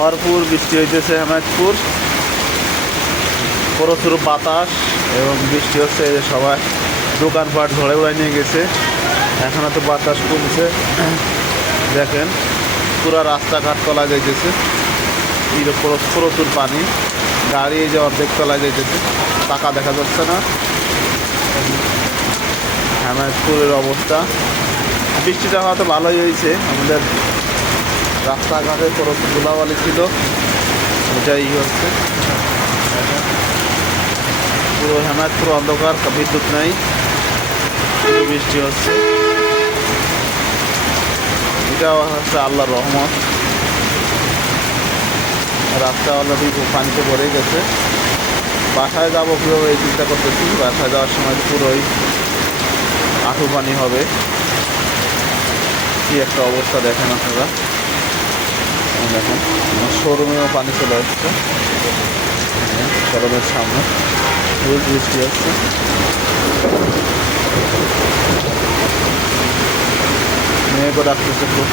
ভরপুর বৃষ্টি হইতেছে হেমায়তপুর, প্রচুর বাতাস এবং বৃষ্টি হচ্ছে। এই যে সবাই দোকানপাট ঝড়ে উড়াই নিয়ে গেছে, এখনো তো বাতাস কমছে। দেখেন পুরা রাস্তাঘাট তলা যাইতেছে, প্রচুর পানি, গাড়ি এই যে অর্ধেক তলা যাইতেছে, টাকা দেখা যাচ্ছে না। হেমায়তপুরের অবস্থা, বৃষ্টিটা হয়তো ভালোই হয়েছে, আমাদের রাস্তাঘাটে প্রচুর ধুলাবালি ছিল, এটাই হচ্ছে। পুরো হেমায়তপুর অন্ধকার, বিদ্যুৎ নাই, বৃষ্টি হচ্ছে। এটাও হচ্ছে আল্লাহর রহমত। রাস্তা অলরেডি পানিতে ভরে গেছে। বাসায় যাবো কীভাবে এই চিন্তা করতেছি, বাসায় যাওয়ার সময় পুরোই আঁঠু পানি হবে। কি একটা অবস্থা দেখেন আপনারা, দেখেন শোরুমেও পানি চলে আসছে, শোরুমের সামনে রোজ বৃষ্টি হচ্ছে। মেয়েকে ডাকতেছে খুব।